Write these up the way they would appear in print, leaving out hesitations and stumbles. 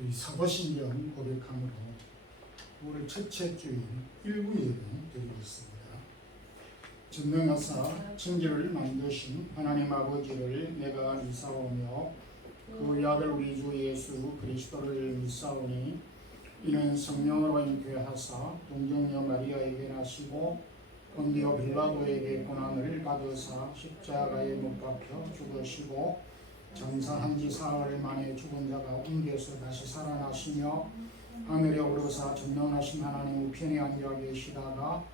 이 사도신경 고백함으로 올해 첫째 주일 일부 예배 드리고 있습니다. 전능하사 천지를 만드신 하나님 아버지를 내가 믿사오며 그 아들 우리 주 예수 그리스도를 믿사오니 이는 성령으로 잉태하사 동정녀 마리아에게 나시고 본디오 빌라도에게 고난을 받으사 십자가에 못 박혀 죽으시고 장사한 지 사흘 만에 죽은 자가 옮겨서 다시 살아나시며 하늘에 오르사 전능하신 하나님 우편에 앉아 계시다가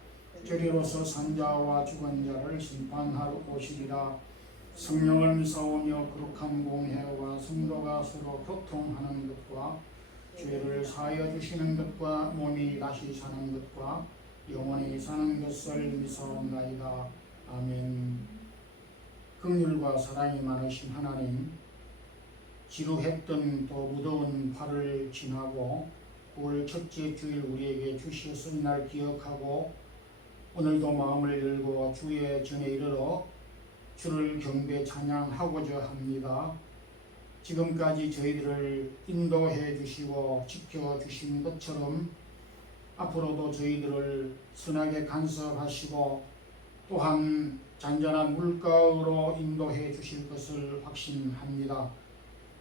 저리로서 산자와 죽은 자를 심판하러 오시리라. 성령을 믿사오며 거룩한 공회와 성도가 서로 교통하는 것과 죄를 사하여 주시는 것과 몸이 다시 사는 것과 영원히 사는 것을 믿사옵나이다. 아멘. 긍휼과 사랑이 많으신 하나님, 지루했던 또 무더운 8월 지나고 9월 첫째 주일 우리에게 주셨은 날 기억하고 오늘도 마음을 열고 주의 전에 이르러 주를 경배 찬양하고자 합니다. 지금까지 저희들을 인도해 주시고 지켜주신 것처럼 앞으로도 저희들을 선하게 간섭하시고 또한 잔잔한 물가으로 인도해 주실 것을 확신합니다.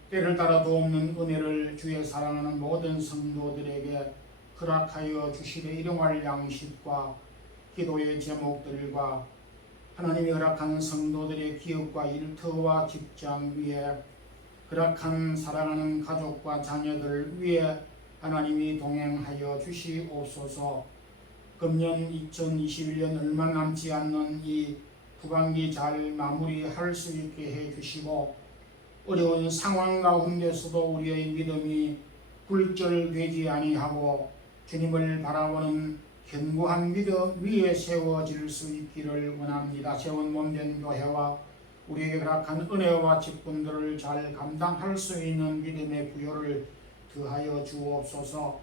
때를 따라도 없는 은혜를 주의 사랑하는 모든 성도들에게 허락하여 주시되 일용할 양식과 기도의 제목들과 하나님이 허락한 성도들의 기업과 일터와 직장 위에 허락한 사랑하는 가족과 자녀들 위에 하나님이 동행하여 주시옵소서. 금년 2021년 얼마 남지 않는 이 후반기 잘 마무리할 수 있게 해주시고 어려운 상황 가운데서도 우리의 믿음이 굴절되지 아니하고 주님을 바라보는 견고한 믿음 위에 세워질 수 있기를 원합니다. 세운 몸된 교회와 우리에게 허락한 은혜와 직분들을 잘 감당할 수 있는 믿음의 부여를 더하여 주옵소서.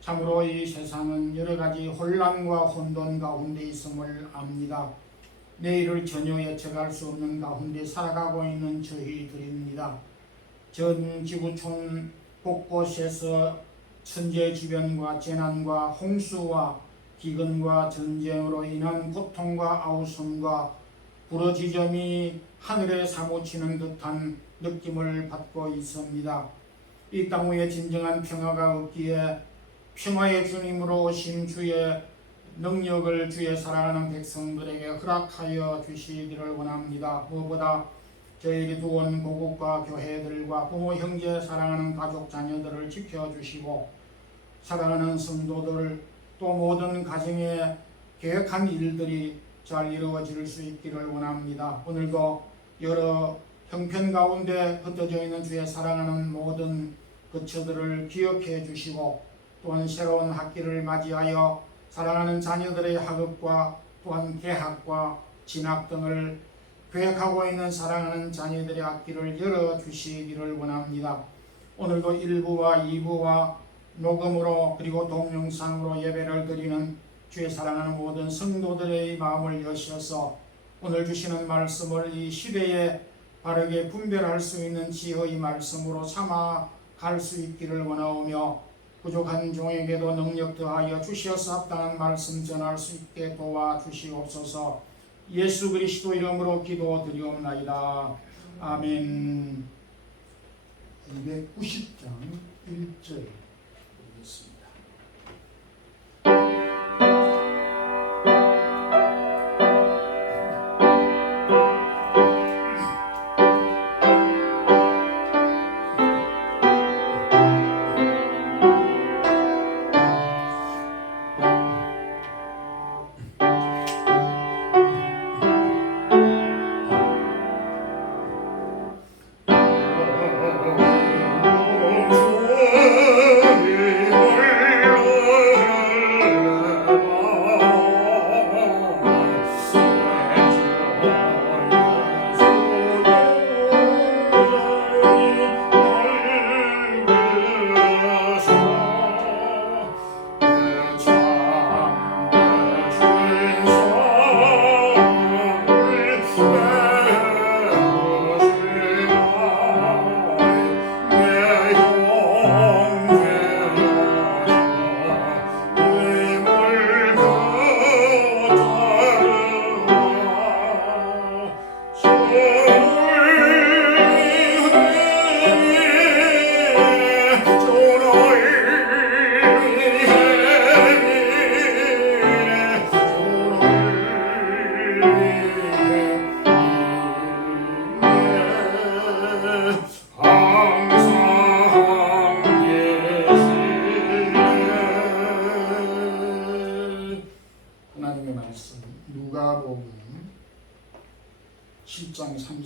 참으로 이 세상은 여러 가지 혼란과 혼돈 가운데 있음을 압니다. 내일을 전혀 예측할 수 없는 가운데 살아가고 있는 저희들입니다. 전 지구촌 곳곳에서 천재지변과 재난과 홍수와 기근과 전쟁으로 인한 고통과 아우성과 부러지점이 하늘에 사무치는 듯한 느낌을 받고 있습니다. 이 땅 위에 진정한 평화가 없기에 평화의 주님으로 오신 주의 능력을 주의 사랑하는 백성들에게 허락하여 주시기를 원합니다. 무엇보다 저희들이 두온 고국과 교회들과 부모, 형제, 사랑하는 가족, 자녀들을 지켜주시고 사랑하는 성도들 또 모든 가정에 계획한 일들이 잘 이루어질 수 있기를 원합니다. 오늘도 여러 형편 가운데 흩어져 있는 주의 사랑하는 모든 거처들을 기억해 주시고 또한 새로운 학기를 맞이하여 사랑하는 자녀들의 학업과 또한 개학과 진학 등을 계획하고 있는 사랑하는 자녀들의 학기를 열어주시기를 원합니다. 오늘도 1부와 2부와 녹음으로 그리고 동영상으로 예배를 드리는 주의 사랑하는 모든 성도들의 마음을 여셔서 오늘 주시는 말씀을 이 시대에 바르게 분별할 수 있는 지혜의 말씀으로 삼아 갈 수 있기를 원하오며 부족한 종에게도 능력 더하여 주시어서 합당한 말씀 전할 수 있게 도와주시옵소서. 예수 그리스도 이름으로 기도드리옵나이다. 아멘. 290장 1절 보겠습니다.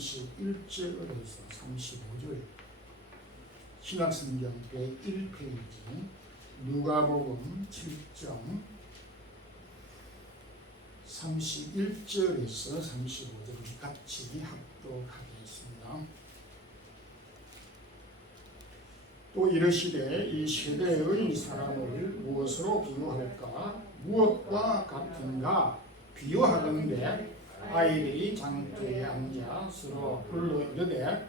31절에서 35절, 신약성경 101페이지, 누가복음 7장 31절에서 35절 같이 합독하겠습니다. 또 이르시되 이 세대의 사람을 무엇으로 비유할까? 무엇과 같은가? 비유하건대 아이들이 장터에 앉아 서로 불러 이르되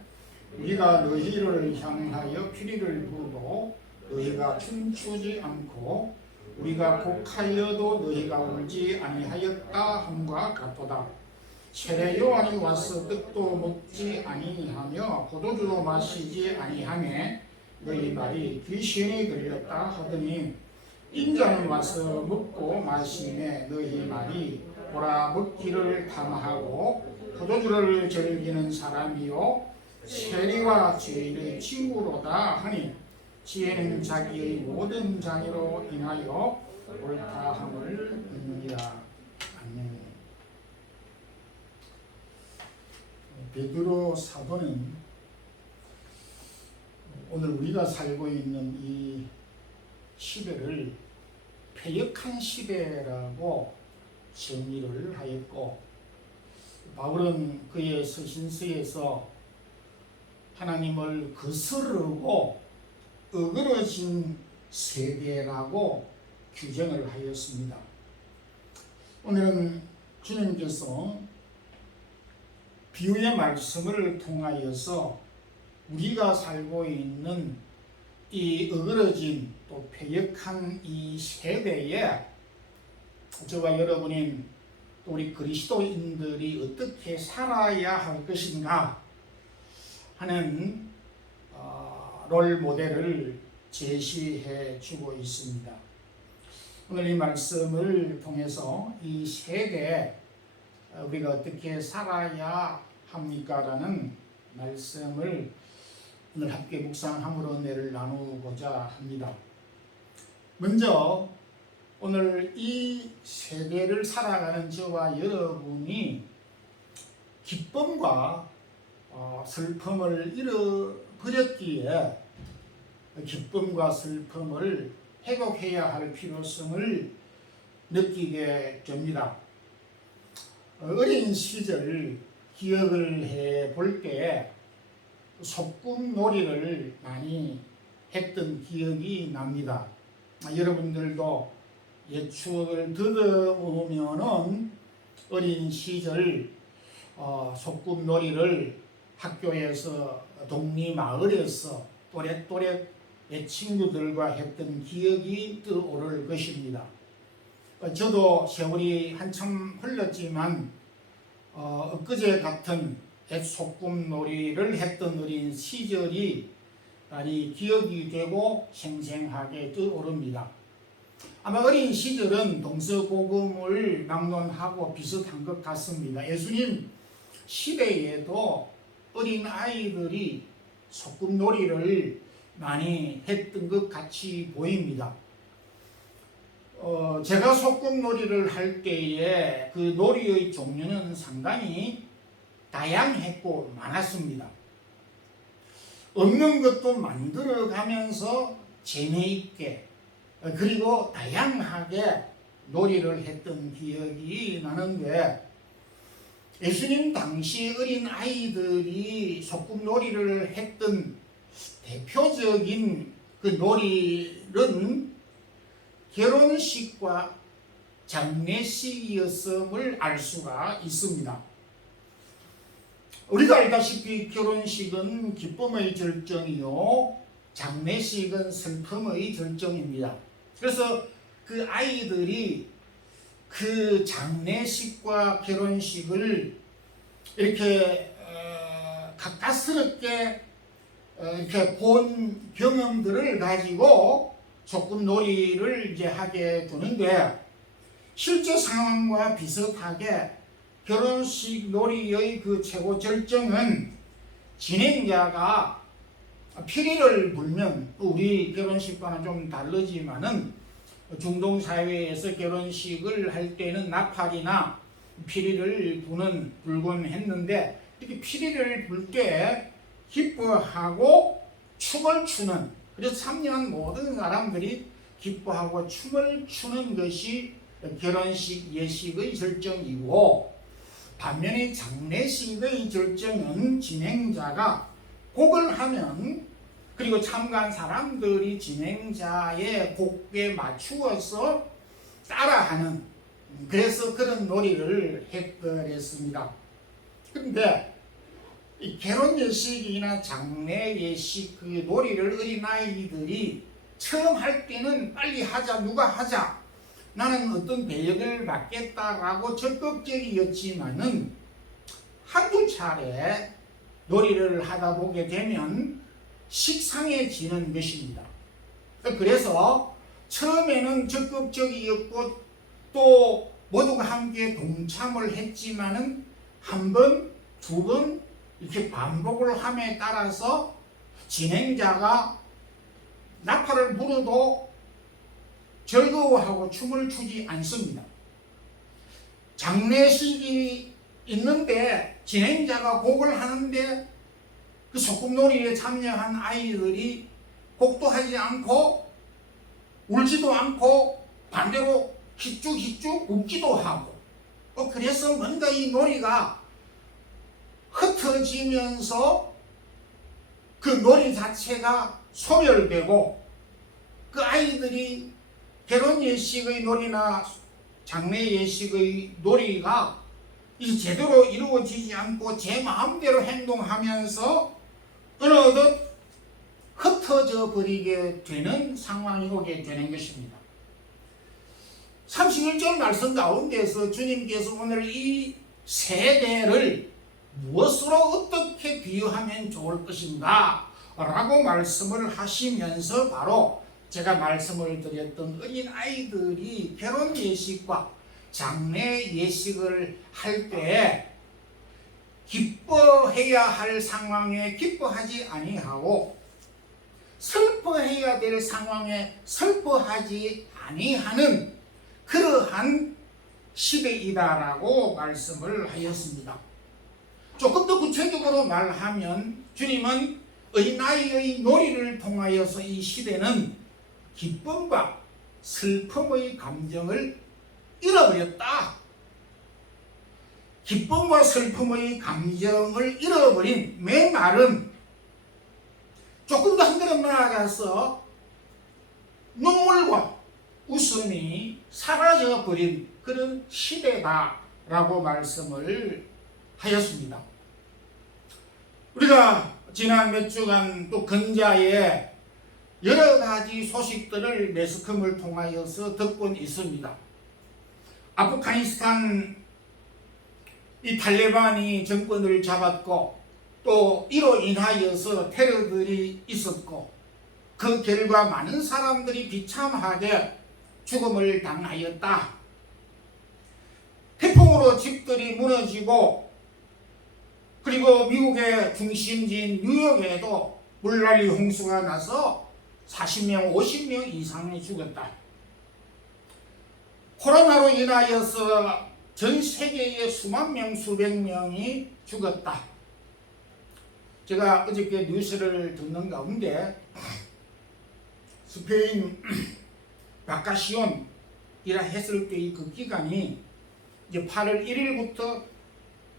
우리가 너희를 향하여 피리를 부어도 너희가 춤추지 않고 우리가 곡하여도 너희가 울지 아니하였다 함과 같도다. 세례 요한이 와서 떡도 먹지 아니하며 포도주도 마시지 아니하며 너희 말이 귀신이 들렸다 하더니 인자는 와서 먹고 마시매 너희 말이 보라 먹기를 탐하고 포도주를 즐기는 사람이요 세리와 죄인의 친구로다 하니 지혜는 자기의 모든 장애로 인하여 옳다함을 얻느니라. 아멘. 베드로 사도는 오늘 우리가 살고 있는 이 시대를 패역한 시대라고 정의를 하였고, 바울은 그의 서신서에서 하나님을 거스르고 어그러진 세대라고 규정을 하였습니다. 오늘은 주님께서 비유의 말씀을 통하여서 우리가 살고 있는 이 어그러진 또 패역한 이 세대에 저와 여러분인 또 우리 그리스도인들이 어떻게 살아야 할 것인가 하는 롤 모델을 제시해 주고 있습니다. 오늘 이 말씀을 통해서 이 세대에 우리가 어떻게 살아야 합니까? 라는 말씀을 오늘 함께 묵상함으로 은혜를 나누고자 합니다. 먼저 오늘 이 세대를 살아가는 저와 여러분이 기쁨과 슬픔을 잃어버렸기에 기쁨과 슬픔을 회복해야 할 필요성을 느끼게 됩니다. 어린 시절 기억을 해볼 때 소꿉놀이를 많이 했던 기억이 납니다. 여러분들도 옛 추억을 더듬으면은 어린 시절 소꿉놀이를 학교에서 동네 마을에서 또렷또렷 옛 친구들과 했던 기억이 떠오를 것입니다. 저도 세월이 한참 흘렀지만 엊그제 같은 옛 소꿉놀이를 했던 어린 시절이 많이 기억이 되고 생생하게 떠오릅니다. 아마 어린 시절은 동서고금을 막론하고 비슷한 것 같습니다. 예수님 시대에도 어린 아이들이 소꿉놀이를 많이 했던 것 같이 보입니다. 제가 소꿉놀이를 할 때에 그 놀이의 종류는 상당히 다양했고 많았습니다. 없는 것도 만들어가면서 재미있게 그리고 다양하게 놀이를 했던 기억이 나는데, 예수님 당시 어린 아이들이 소꿉놀이를 했던 대표적인 그 놀이는 결혼식과 장례식이었음을 알 수가 있습니다. 우리가 알다시피 결혼식은 기쁨의 절정이요 장례식은 슬픔의 절정입니다. 그래서 그 아이들이 그 장례식과 결혼식을 이렇게 가까스럽게 이렇게 본 경험들을 가지고 소꿉놀이를 이제 하게 되는데, 실제 상황과 비슷하게 결혼식 놀이의 그 최고 절정은 진행자가 피리를 불면, 우리 결혼식과는 좀 다르지만은 중동 사회에서 결혼식을 할 때는 나팔이나 피리를 불곤 했는데, 이렇게 피리를 불 때 기뻐하고 춤을 추는, 그래서 참여한 모든 사람들이 기뻐하고 춤을 추는 것이 결혼식 예식의 절정이고, 반면에 장례식의 절정은 진행자가 곡을 하면, 그리고 참가한 사람들이 진행자의 곡에 맞추어서 따라하는, 그래서 그런 놀이를 했더랬습니다. 그런데 이 결혼 예식이나 장례 예식 그 놀이를 어린아이들이 처음 할 때는 빨리 하자, 누가 하자, 나는 어떤 배역을 맡겠다라고 적극적이었지만은 한두 차례 놀이를 하다 보게 되면 식상해지는 것입니다. 그래서 처음에는 적극적이었고 또 모두가 함께 동참을 했지만은 한 번, 두 번 이렇게 반복을 함에 따라서 진행자가 나팔을 불어도 즐거워하고 춤을 추지 않습니다. 장례식이 있는데 진행자가 곡을 하는데 그 소꿉놀이에 참여한 아이들이 곡도 하지 않고 울지도 않고 반대로 희죽희죽 웃기도 하고, 그래서 뭔가 이 놀이가 흩어지면서 그 놀이 자체가 소멸되고, 그 아이들이 결혼 예식의 놀이나 장례 예식의 놀이가 이제 제대로 이루어지지 않고 제 마음대로 행동하면서 어느덧 흩어져 버리게 되는 상황이 오게 되는 것입니다. 31절 말씀 가운데서 주님께서 오늘 이 세대를 무엇으로 어떻게 비유하면 좋을 것인가 라고 말씀을 하시면서 바로 제가 말씀을 드렸던 어린아이들이 결혼 예식과 장례 예식을 할 때 기뻐해야 할 상황에 기뻐하지 아니하고 슬퍼해야 될 상황에 슬퍼하지 아니하는 그러한 시대이다라고 말씀을 하였습니다. 조금 더 구체적으로 말하면 주님은 어린아이의 놀이를 통하여서 이 시대는 기쁨과 슬픔의 감정을 잃어버렸다. 기쁨과 슬픔의 감정을 잃어버린 내 말은 조금 더 한 걸음 나아가서 눈물과 웃음이 사라져버린 그런 시대다라고 말씀을 하였습니다. 우리가 지난 몇 주간 또 근자에 여러 가지 소식들을 매스컴을 통하여서 듣고 있습니다. 아프가니스탄 이 탈레반이 정권을 잡았고 또 이로 인하여서 테러들이 있었고 그 결과 많은 사람들이 비참하게 죽음을 당하였다. 태풍으로 집들이 무너지고 그리고 미국의 중심지인 뉴욕에도 물난리 홍수가 나서 40명, 50명 이상이 죽었다. 코로나로 인하여서 전 세계의 수만 명, 수백 명이 죽었다. 제가 어저께 뉴스를 듣는 가운데 스페인 바카시온이라 했을 때의 그 기간이 이제 8월 1일부터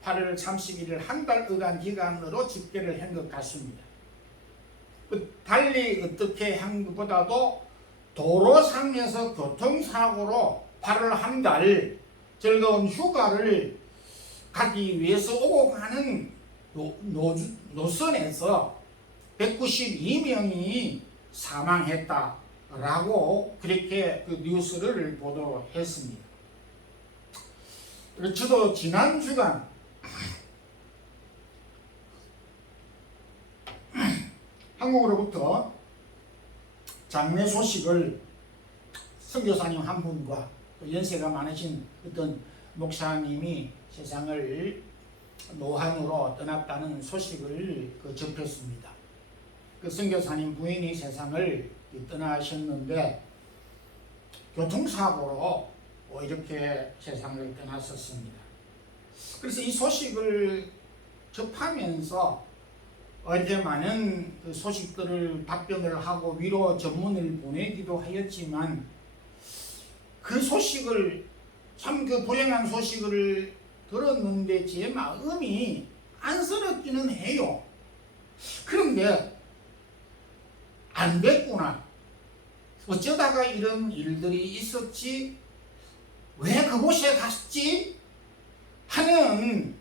8월 31일 한 달여간 기간으로 집계를 한 것 같습니다. 달리 어떻게 한 것보다도 도로상에서 교통사고로 8월 한 달 즐거운 휴가를 가기 위해서 오고 가는 노선에서 192명이 사망했다라고 그렇게 그 뉴스를 보도했습니다. 저도 지난 주간 한국으로부터 장례 소식을 선교사님 한 분과 연세가 많으신 어떤 목사님이 세상을 노환으로 떠났다는 소식을 접했습니다. 그 선교사님 부인이 세상을 떠나셨는데 교통사고로 이렇게 세상을 떠났었습니다. 그래서 이 소식을 접하면서 어제 많은 그 소식들을 답변을 하고 위로 전문을 보내기도 하였지만 그 소식을 참 그 불행한 소식을 들었는데 제 마음이 안쓰럽기는 해요. 그런데 안 됐구나. 어쩌다가 이런 일들이 있었지? 왜 그곳에 갔지? 하는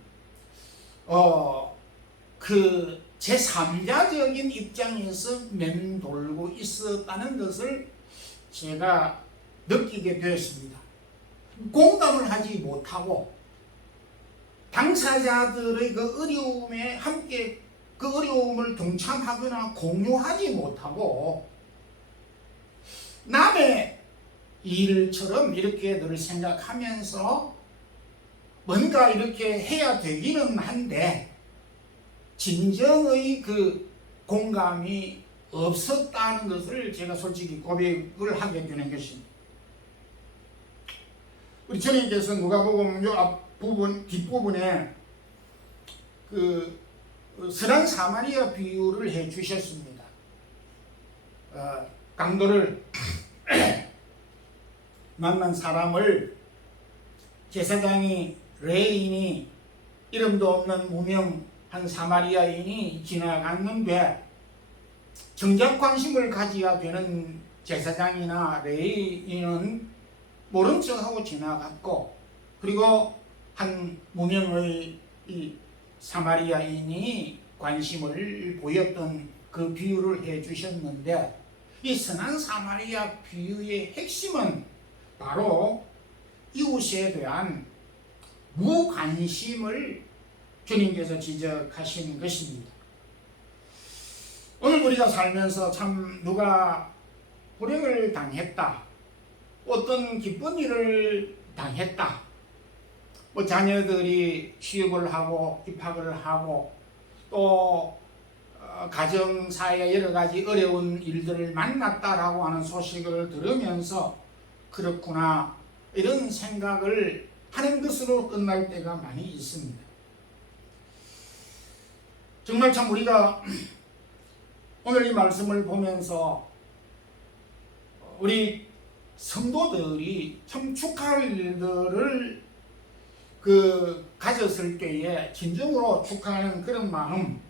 그 제3자적인 입장에서 맴돌고 있었다는 것을 제가 느끼게 되었습니다. 공감을 하지 못하고 당사자들의 그 어려움에 함께 그 어려움을 동참하거나 공유하지 못하고 남의 일처럼 이렇게 늘 생각하면서 뭔가 이렇게 해야 되기는 한데 진정의 그 공감이 없었다는 것을 제가 솔직히 고백을 하게 되는 것입니다. 우리 주님께서 누가복음 요 앞부분 뒷부분에 그 선한 사마리아 비유를 해 주셨습니다. 강도를 만난 사람을 제사장이 레인이 이름도 없는 무명한 사마리아인이 지나갔는데 정작 관심을 가져야 되는 제사장이나 레인은 모른 척하고 지나갔고 그리고 한 무명의 이 사마리아인이 관심을 보였던 그 비유를 해 주셨는데 이 선한 사마리아 비유의 핵심은 바로 이웃에 대한 무관심을 주님께서 지적하신 것입니다. 오늘 우리가 살면서 참 누가 불행을 당했다, 어떤 기쁜 일을 당했다, 뭐 자녀들이 취업을 하고 입학을 하고 또 가정사에 여러 가지 어려운 일들을 만났다라고 하는 소식을 들으면서 그렇구나 이런 생각을 하는 것으로 끝날 때가 많이 있습니다. 정말 참 우리가 오늘 이 말씀을 보면서 우리 성도들이 참 축하할 일들을 가졌을 때에 진정으로 축하하는 그런 마음,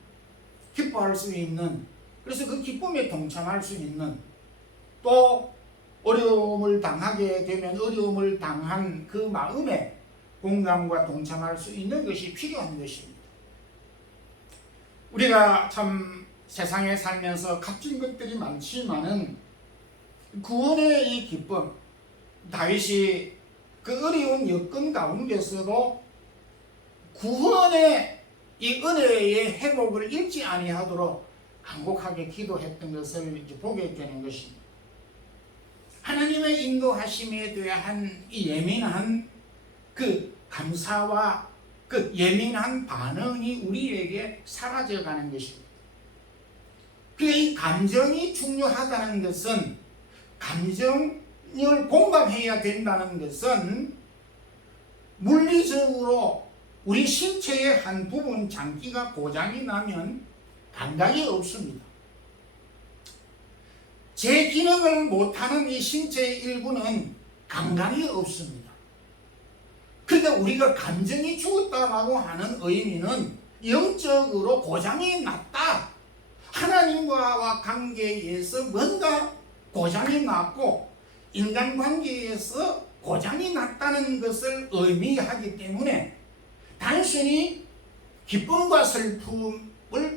기뻐할 수 있는, 그래서 그 기쁨에 동참할 수 있는, 또 어려움을 당하게 되면 어려움을 당한 그 마음에 공감과 동참할 수 있는 것이 필요한 것입니다. 우리가 참 세상에 살면서 값진 것들이 많지만은 구원의 이 기쁨, 다윗이 그 어려운 여건 가운데서도 구원의 이 은혜의 회복을 잃지 아니하도록 간곡하게 기도했던 것을 이제 보게 되는 것입니다. 하나님의 인도하심에 대한 이 예민한 그 감사와 그 예민한 반응이 우리에게 사라져가는 것입니다. 이 감정이 중요하다는 것은, 감정을 공감해야 된다는 것은 물리적으로 우리 신체의 한 부분 장기가 고장이 나면 감각이 없습니다. 제 기능을 못하는 이 신체의 일부는 감각이 없습니다. 그러니까 우리가 감정이 죽었다라고 하는 의미는 영적으로 고장이 났다, 하나님과의 관계에서 뭔가 고장이 났고 인간관계에서 고장이 났다는 것을 의미하기 때문에 단순히 기쁨과 슬픔을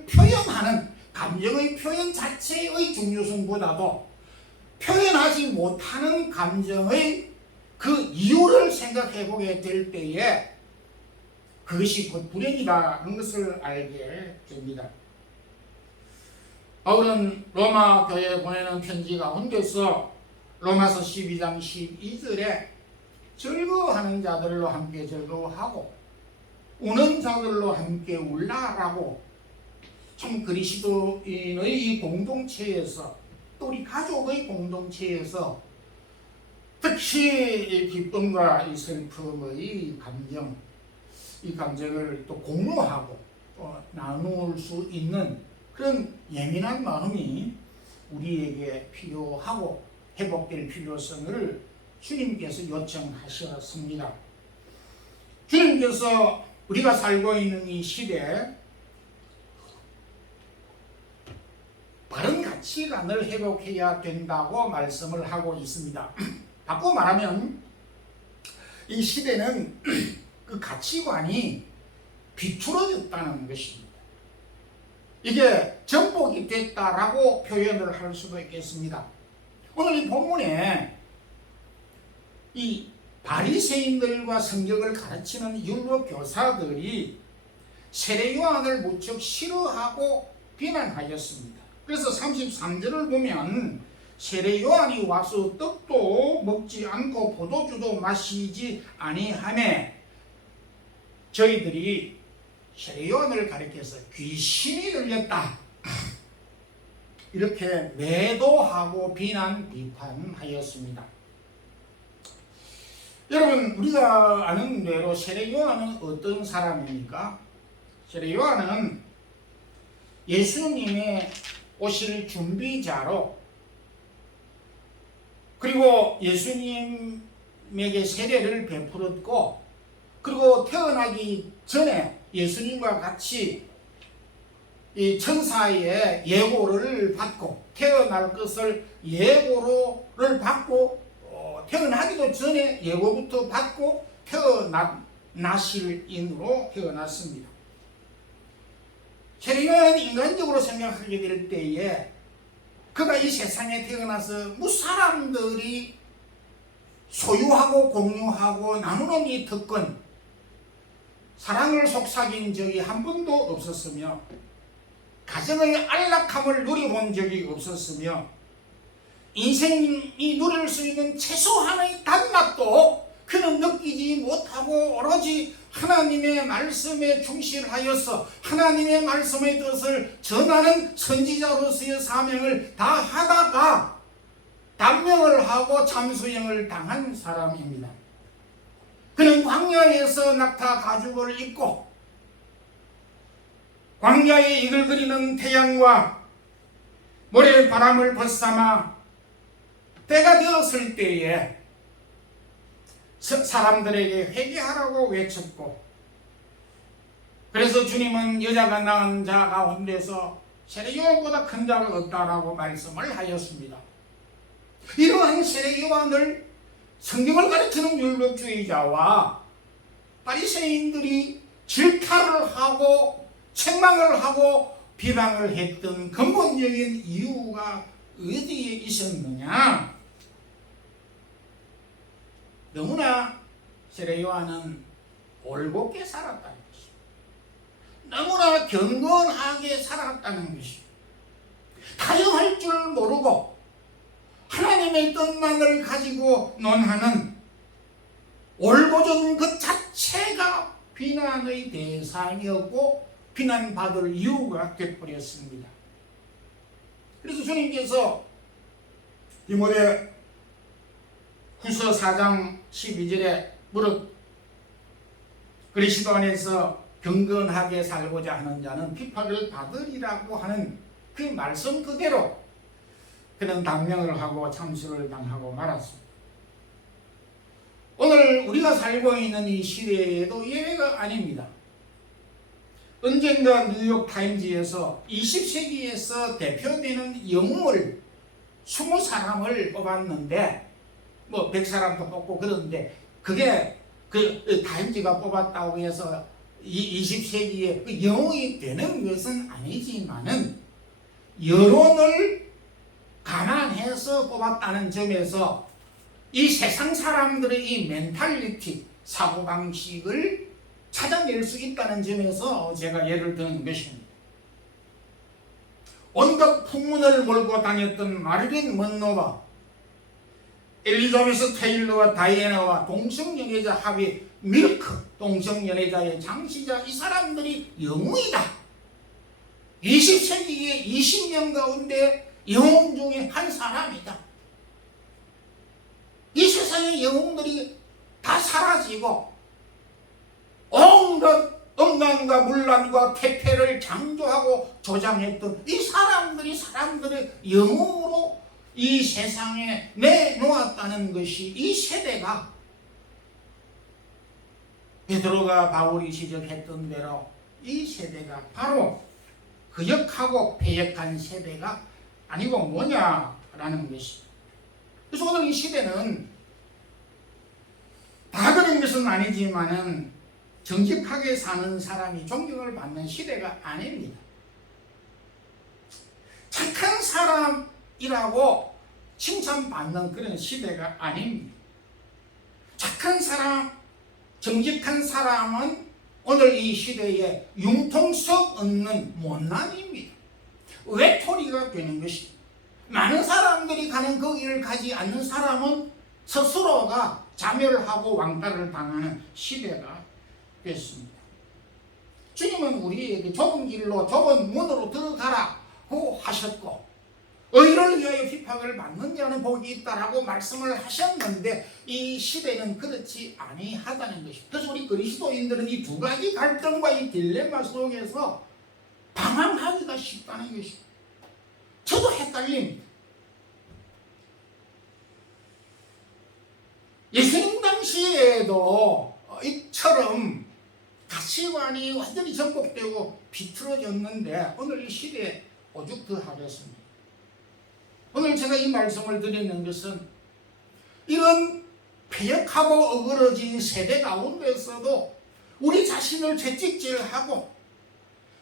표현하는 감정의 표현 자체의 중요성보다도 표현하지 못하는 감정의 그 이유를 생각해 보게 될 때에 그것이 곧 불행이라는 것을 알게 됩니다. 바울은 로마 교회에 보내는 편지 가운데서 로마서 12장 12절에 즐거워하는 자들로 함께 즐거워하고 우는 자들로 함께 울라라고 참 그리스도인의 이 공동체에서 또 우리 가족의 공동체에서 특히 이 기쁨과 이 슬픔의 감정, 이 감정을 또 공유하고 또 나눌 수 있는 그런 예민한 마음이 우리에게 필요하고 회복될 필요성을 주님께서 요청하셨습니다. 주님께서 우리가 살고 있는 이 시대에 바른 가치관을 회복해야 된다고 말씀을 하고 있습니다. 바꾸어 말하면 이 시대는 그 가치관이 비틀어졌다는 것입니다. 이게 전복이 됐다라고 표현을 할 수도 있겠습니다. 오늘 이 본문에 이 바리새인들과 성경을 가르치는 율법 교사들이 세례 요한을 무척 싫어하고 비난하였습니다. 그래서 33절을 보면 세례 요한이 와서 떡도 먹지 않고 포도주도 마시지 아니하며 저희들이 세례 요한을 가리켜서 귀신이 들렸다 이렇게 매도하고 비판하였습니다. 여러분, 우리가 아는 대로 세례 요한은 어떤 사람입니까? 세례 요한은 예수님의 오실 준비자로, 그리고 예수님에게 세례를 베풀었고, 그리고 태어나기 전에 예수님과 같이 이 천사의 예고를 받고 태어날 것을 예고를 받고 태어나기도 전에 예고부터 받고 태어나실 인으로 태어났습니다. 세례요한은 인간적으로 생각하게 될 때에 그가 이 세상에 태어나서 무사람들이 소유하고 공유하고 나누는 이 특권, 사랑을 속삭인 적이 한 번도 없었으며 가정의 안락함을 누려본 적이 없었으며 인생이 누릴 수 있는 최소한의 단맛도 그는 느끼지 못하고 오로지 하나님의 말씀에 충실하여서 하나님의 말씀의 뜻을 전하는 선지자로서의 사명을 다하다가 단명을 하고 참수형을 당한 사람입니다. 그는 광야에서 낙타 가죽을 입고 광야에 이글거리는 태양과 모래바람을 벗삼아 때가 되었을 때에 사람들에게 회개하라고 외쳤고, 그래서 주님은 여자가 낳은 자 가운데서 세례요한보다 큰 자가 없다라고 말씀을 하였습니다. 이러한 세례요한을 성경을 가르치는 율법주의자와 바리새인들이 질타를 하고 책망을 하고 비방을 했던 근본적인 이유가 어디에 있었느냐? 너무나 세례 요한은 올곧게 살았다는 것입니다. 너무나 경건하게 살았다는 것입니다. 타협할 줄 모르고 하나님의 뜻만을 가지고 논하는 올곧은 그 자체가 비난의 대상이었고 비난받을 이유가 되어버렸습니다. 그래서 주님께서 디모데 후서 4장 12절에 무릇 그리스도 안에서 경건하게 살고자 하는 자는 핍박을 받으리라고 하는 그 말씀 그대로 그는 단명을 하고 참수를 당하고 말았습니다. 오늘 우리가 살고 있는 이 시대에도 예외가 아닙니다. 언젠가 뉴욕타임즈에서 20세기에서 대표되는 영웅을 20사람을 뽑았는데 100사람도 뽑고 그러는데 그게 그 타임즈가 뽑았다고 해서 20세기에 그 영웅이 되는 것은 아니지만은 여론을 감안해서 뽑았다는 점에서 이 세상 사람들의 이 멘탈리티, 사고방식을 찾아낼 수 있다는 점에서 제가 예를 드는 것입니다. 온갖 풍문을 몰고 다녔던 마릴린 먼로와 엘리자베스 테일러와 다이애나와 동성연애자 합의 밀크 동성연애자의 창시자 이 사람들이 영웅이다. 20세기의 20년 가운데 영웅 중에 한 사람이다. 이 세상의 영웅들이 다 사라지고 온갖 음란과 문란과 퇴폐를 창조하고 조장했던 이 사람들의 영웅으로 이 세상에 내놓았다는 것이 이 세대가 베드로가 바울이 지적했던 대로 이 세대가 바로 거역하고 패역한 세대가 아니고 뭐냐라는 것입니다. 그래서 오늘 이 시대는 다 그런 것은 아니지만은 정직하게 사는 사람이 존경을 받는 시대가 아닙니다. 착한 사람이라고 칭찬받는 그런 시대가 아닙니다. 착한 사람, 정직한 사람은 오늘 이 시대에 융통성 없는 못난입니다. 외톨이가 되는 것입니다. 많은 사람들이 가는 그 길을 가지 않는 사람은 스스로가 자멸하고 왕따를 당하는 시대가 됐습니다. 주님은 우리에게 좁은 길로 좁은 문으로 들어가라고 하셨고 의를 위하여 핍박을 받는 자는 복이 있다라고 말씀을 하셨는데 이 시대는 그렇지 아니하다는 것입니다. 그래서 우리 그리스도인들은 이 두 가지 갈등과 이 딜레마 속에서 방황하기가 쉽다는 것입니다. 저도 헷갈립니다. 예수님 당시에도 이처럼 가치관이 완전히 전복되고 비틀어졌는데 오늘 이 시대에 오죽 더 하겠습니다. 오늘 제가 이 말씀을 드리는 것은 이런 패역하고 어그러진 세대 가운데서도 우리 자신을 채찍질하고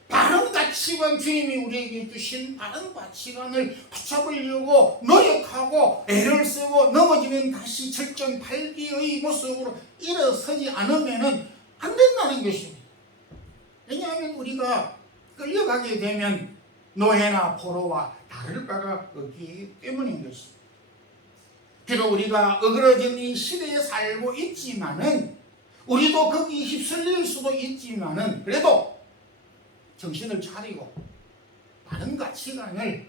바른 가치관, 주님이 우리에게 주신 바른 가치관을 붙잡으려고 노력하고 애를 쓰고 넘어지면 다시 절정발기의 모습으로 일어서지 않으면 안 된다는 것입니다. 왜냐하면 우리가 끌려가게 되면 노예나 포로와 다를 바가 없기 때문인 것입니다. 비록 우리가 어그러진 이 시대에 살고 있지만은 우리도 거기 휩쓸릴 수도 있지만은 그래도 정신을 차리고 바른 가치관을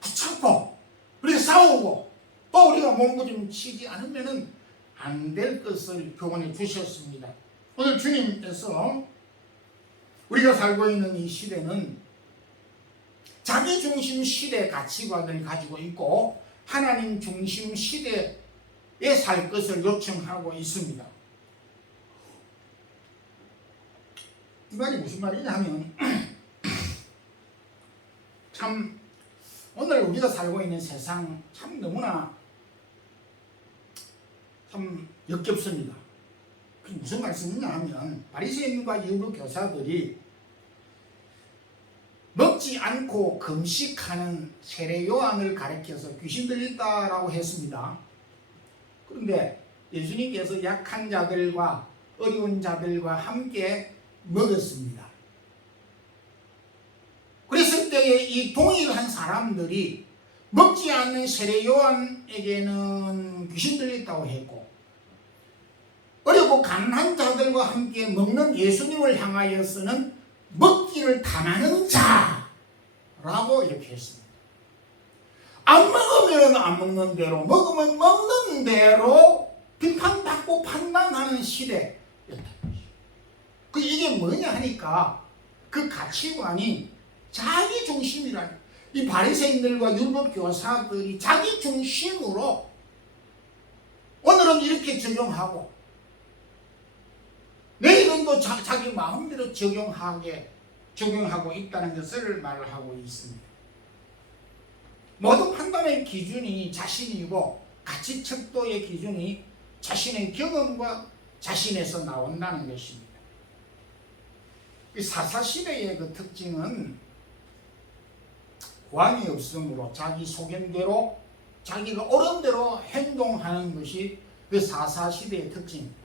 붙잡고 우리가 싸우고 또 우리가 몸부림치지 않으면 안 될 것을 교훈해 주셨습니다. 오늘 주님께서 우리가 살고 있는 이 시대는 자기 중심 시대 가치관을 가지고 있고 하나님 중심 시대에 살 것을 요청하고 있습니다. 이 말이 무슨 말이냐 하면 참 오늘 우리가 살고 있는 세상 참 너무나 참 역겹습니다. 그게 무슨 말씀이냐 하면 바리새인과 율법교사들이 먹지 않고 금식하는 세례 요한을 가리켜서 귀신 들렸다라고 했습니다. 그런데 예수님께서 약한 자들과 어려운 자들과 함께 먹었습니다. 그랬을 때에 이 동일한 사람들이 먹지 않는 세례 요한에게는 귀신 들렸다고 했고 어렵고 가난한 자들과 함께 먹는 예수님을 향하여서는 먹기를 탐하는 자라고 이렇게 했습니다. 안 먹으면 안 먹는 대로, 먹으면 먹는 대로 비판받고 판단하는 시대였다. 이게 뭐냐 하니까 그 가치관이 자기 중심이라는, 이 바리새인들과 율법 교사들이 자기 중심으로 오늘은 이렇게 적용하고 내일은 또 자기 마음대로 적용하고 있다는 것을 말하고 있습니다. 모든 판단의 기준이 자신이고 가치 척도의 기준이 자신의 경험과 자신에서 나온다는 것입니다. 이 사사시대의 그 특징은 고함이 없으므로 자기 소견대로 자기가 옳은 대로 행동하는 것이 그 사사시대의 특징입니다.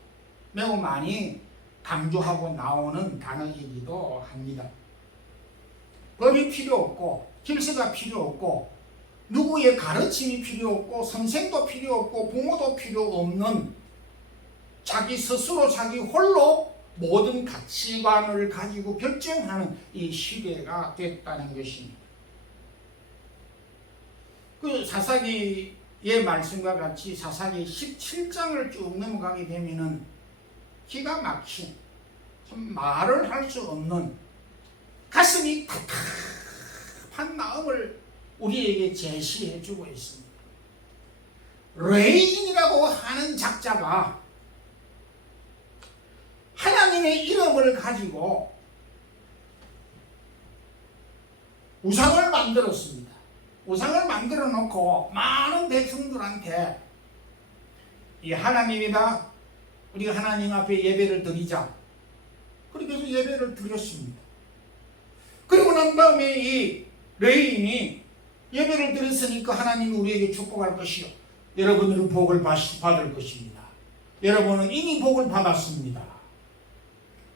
매우 많이 강조하고 나오는 단어이기도 합니다. 법이 필요 없고 질서가 필요 없고 누구의 가르침이 필요 없고 선생도 필요 없고 부모도 필요 없는 자기 스스로 자기 홀로 모든 가치관을 가지고 결정하는 이 시대가 됐다는 것입니다. 그 사사기의 말씀과 같이 사사기 17장을 쭉 넘어가게 되면은 기가 막힌 참 말을 할 수 없는 가슴이 답답한 마음을 우리에게 제시해 주고 있습니다. 레인이라고 하는 작자가 하나님의 이름을 가지고 우상을 만들었습니다. 우상을 만들어 놓고 많은 백성들한테 이 하나님이다, 우리가 하나님 앞에 예배를 드리자, 그렇게 해서 예배를 드렸습니다. 그리고 난 다음에 이 레인이 예배를 드렸으니까 하나님이 우리에게 축복할 것이요, 여러분들은 복을 받을 것입니다. 여러분은 이미 복을 받았습니다.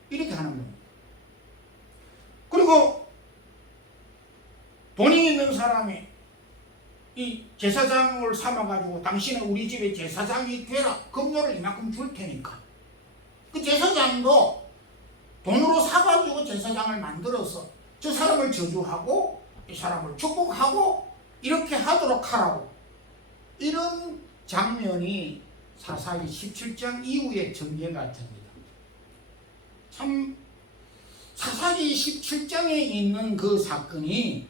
이렇게 하는 겁니다. 그리고 돈이 있는 사람이 이 제사장을 삼아가지고 당신은 우리 집의 제사장이 되라, 금요를 이만큼 줄 테니까, 그 제사장도 돈으로 사가지고 제사장을 만들어서 저 사람을 저주하고 이 사람을 축복하고 이렇게 하도록 하라고, 이런 장면이 사사기 17장 이후에 전개가 됩니다. 참 사사기 17장에 있는 그 사건이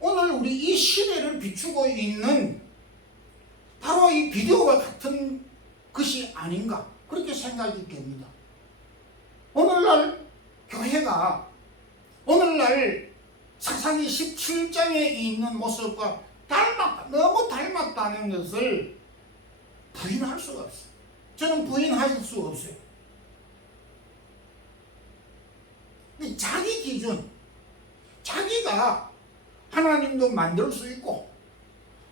오늘 우리 이 시대를 비추고 있는 바로 이 비디오와 같은 것이 아닌가, 그렇게 생각이 됩니다. 오늘날 교회가 오늘날 사사기 17장에 있는 모습과 너무 닮았다는 것을 부인할 수가 없어요. 저는 부인할 수 없어요. 자기 기준, 자기가 하나님도 만들 수 있고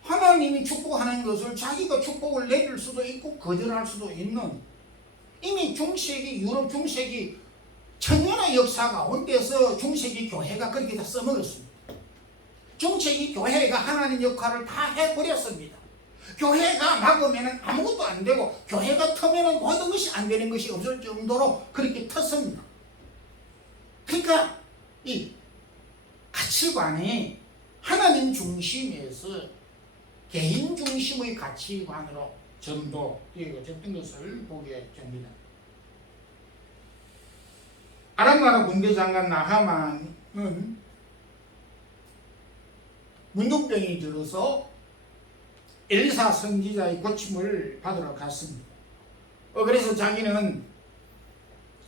하나님이 축복하는 것을 자기가 축복을 내릴 수도 있고 거절할 수도 있는, 이미 중세기, 유럽 중세기 천년의 역사 가운데서 중세기 교회가 그렇게 다 써먹었습니다. 중세기 교회가 하나님 역할을 다 해버렸습니다. 교회가 막으면 아무것도 안 되고 교회가 터면 모든 것이 안 되는 것이 없을 정도로 그렇게 텄습니다. 그러니까 이 가치관이 하나님 중심에서 개인 중심의 가치관으로 전도되었던 것을 보게 됩니다. 아람 나라 군대 장관 나하만은 문둥병이 들어서 엘리사 선지자의 고침을 받으러 갔습니다. 그래서 자기는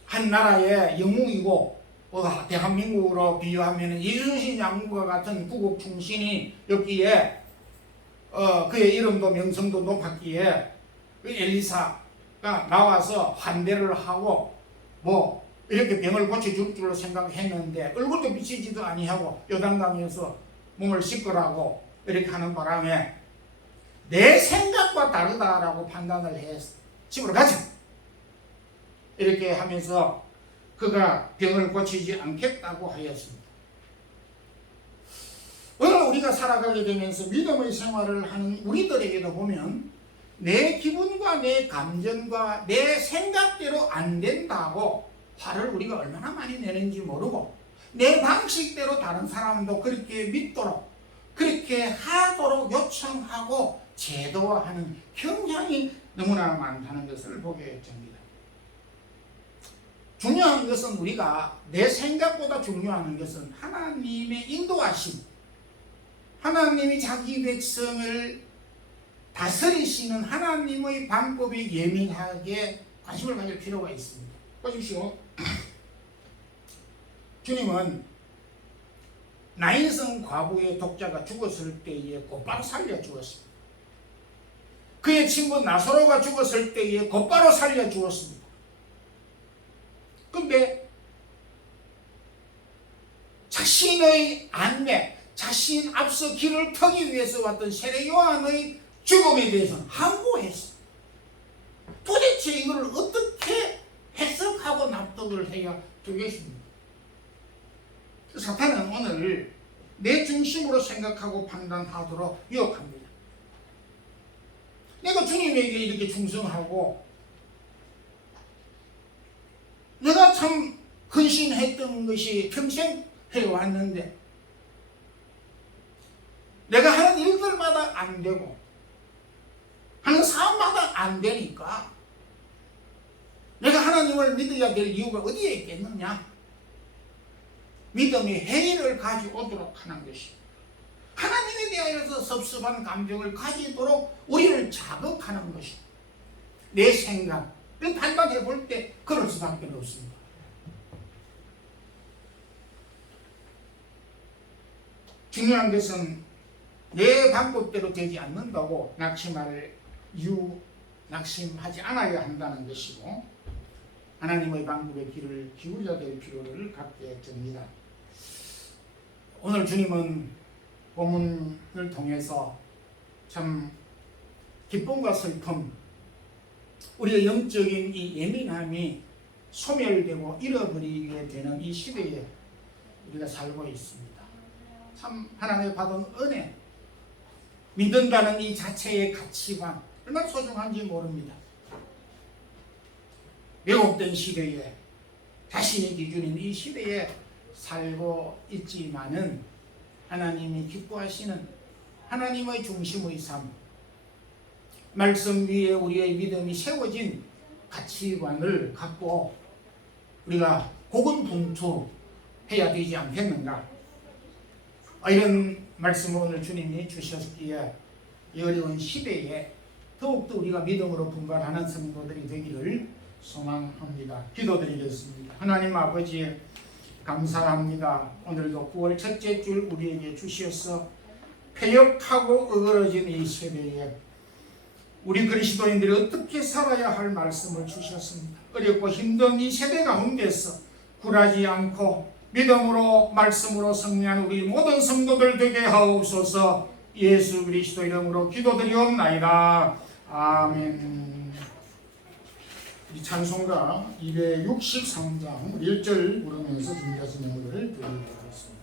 한 나라의 영웅이고 대한민국으로 비유하면 이순신 장군과 같은 구국 충신이 여기에 그의 이름도 명성도 높았기에 그 엘리사가 나와서 환대를 하고 뭐 이렇게 병을 고쳐줄 줄로 생각했는데 얼굴도 비치지도 아니하고 요단강에서 몸을 씻으라고 이렇게 하는 바람에 내 생각과 다르다라고 판단을 해서 집으로 가자 이렇게 하면서 그가 병을 고치지 않겠다고 하였습니다. 오늘 우리가 살아가게 되면서 믿음의 생활을 하는 우리들에게도 보면 내 기분과 내 감정과 내 생각대로 안 된다고 화를 우리가 얼마나 많이 내는지 모르고 내 방식대로 다른 사람도 그렇게 믿도록 그렇게 하도록 요청하고 제도화하는 경향이 너무나 많다는 것을 보게 됩니다. 중요한 것은 우리가 내 생각보다 중요한 것은 하나님의 인도하심, 하나님이 자기 백성을 다스리시는 하나님의 방법에 예민하게 관심을 가질 필요가 있습니다. 보십시오. 주님은 나인성 과부의 독자가 죽었을 때에 곧바로 살려 주었습니다. 그의 친구 나사로가 죽었을 때에 곧바로 살려 주었습니다. 근데 자신의 안내, 자신 앞서 길을 터기 위해서 왔던 세례 요한의 죽음에 대해서는 항고했어요. 도대체 이걸 어떻게 해석하고 납득을 해야 되겠습니까? 사탄은 오늘 내 중심으로 생각하고 판단하도록 유혹합니다. 내가 주님에게 이렇게 충성하고 내가 참 헌신했던 것이 평생 해왔는데 내가 하는 일들마다 안 되고 하는 사업마다 안 되니까 내가 하는 하나님을 믿어야 될 이유가 어디에 있겠느냐? 믿음이 회의를 가져오도록 하는 것입니다. 하나님에 대하여서 섭섭한 감정을 가지도록 우리를 자극하는 것입니다. 내 생각을 판단해 볼 때 그럴 수밖에 없습니다. 중요한 것은 내 방법대로 되지 않는다고 낙심하지 않아야 한다는 것이고, 하나님의 방법에 귀를 기울여야 될 필요를 갖게 됩니다. 오늘 주님은 본문을 통해서 참 기쁨과 슬픔, 우리의 영적인 이 예민함이 소멸되고 잃어버리게 되는 이 시대에 우리가 살고 있습니다. 참 하나님의 받은 은혜, 믿는다는 이 자체의 가치관 얼마나 소중한지 모릅니다. 왜곡된 시대에, 자신의 기준인 이 시대에 살고 있지만은 하나님이 기뻐하시는 하나님의 중심의 삶, 말씀 위에 우리의 믿음이 세워진 가치관을 갖고 우리가 고군분투해야 되지 않겠는가? 이런 말씀을 오늘 주님이 주셨기에 이 어려운 시대에 더욱더 우리가 믿음으로 분발하는 성도들이 되기를 소망합니다. 기도드리겠습니다. 하나님 아버지, 감사합니다. 오늘도 9월 첫째 줄 우리에게 주셔서 패역하고 어그러진 이 세대에 우리 그리스도인들이 어떻게 살아야 할 말씀을 주셨습니다. 어렵고 힘든 이 세대 가운데서 굴하지 않고 믿음으로 말씀으로 승리한 우리 모든 성도들 되게 하옵소서. 예수 그리스도 이름으로 기도드리옵나이다. 아멘. 이 찬송가 263장 1절 부르면서 준비하신 명들을 드리도록 하겠습니다.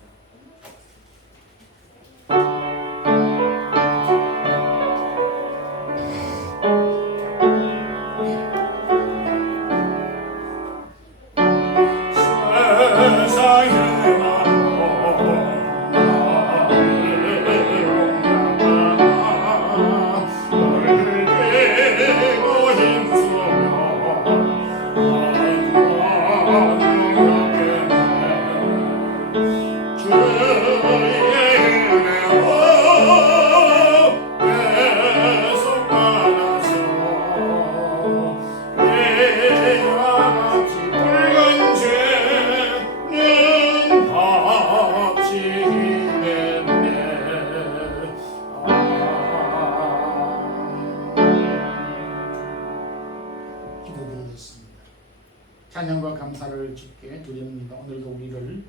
찬양과 감사를 주께 드립니다. 오늘도 우리를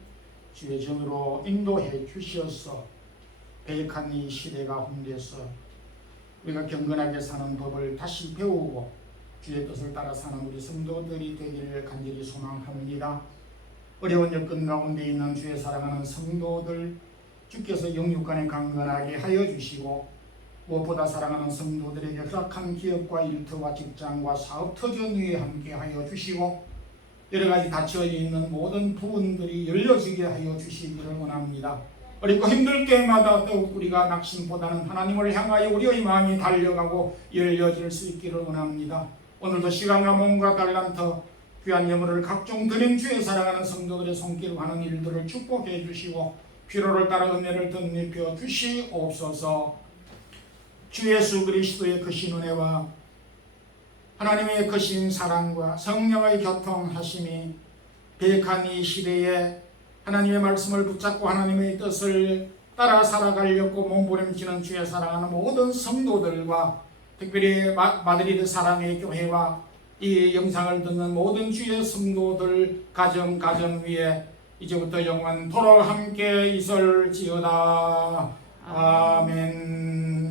주의 전으로 인도해 주시어서 배역한 이 시대 가운데서 우리가 경건하게 사는 법을 다시 배우고 주의 뜻을 따라 사는 우리 성도들이 되기를 간절히 소망합니다. 어려운 여건 가운데 있는 주의 사랑하는 성도들, 주께서 영육간에 강건하게 하여 주시고 무엇보다 사랑하는 성도들에게 허락한 기업과 일터와 직장과 사업 터전 위에 함께 하여 주시고 여러가지 닫혀있는 모든 부분들이 열려지게 하여 주시기를 원합니다. 어렵고 힘들 때마다 더욱 우리가 낙심보다는 하나님을 향하여 우리의 마음이 달려가고 열려질 수 있기를 원합니다. 오늘도 시간과 몸과 달란트, 귀한 예물을 각종 드림 주에 사랑하는 성도들의 손길로 하는 일들을 축복해 주시고 필요를 따라 은혜를 덧입혀 주시옵소서. 주 예수 그리스도의 크신 은혜와 하나님의 크신 사랑과 성령의 교통하심이 배역한 이 시대에 하나님의 말씀을 붙잡고 하나님의 뜻을 따라 살아가려고 몸부림치는 주의 사랑하는 모든 성도들과 특별히 마드리드 사랑의 교회와 이 영상을 듣는 모든 주의 성도들 가정 위에 이제부터 영원토록 함께 있을지어다. 아멘.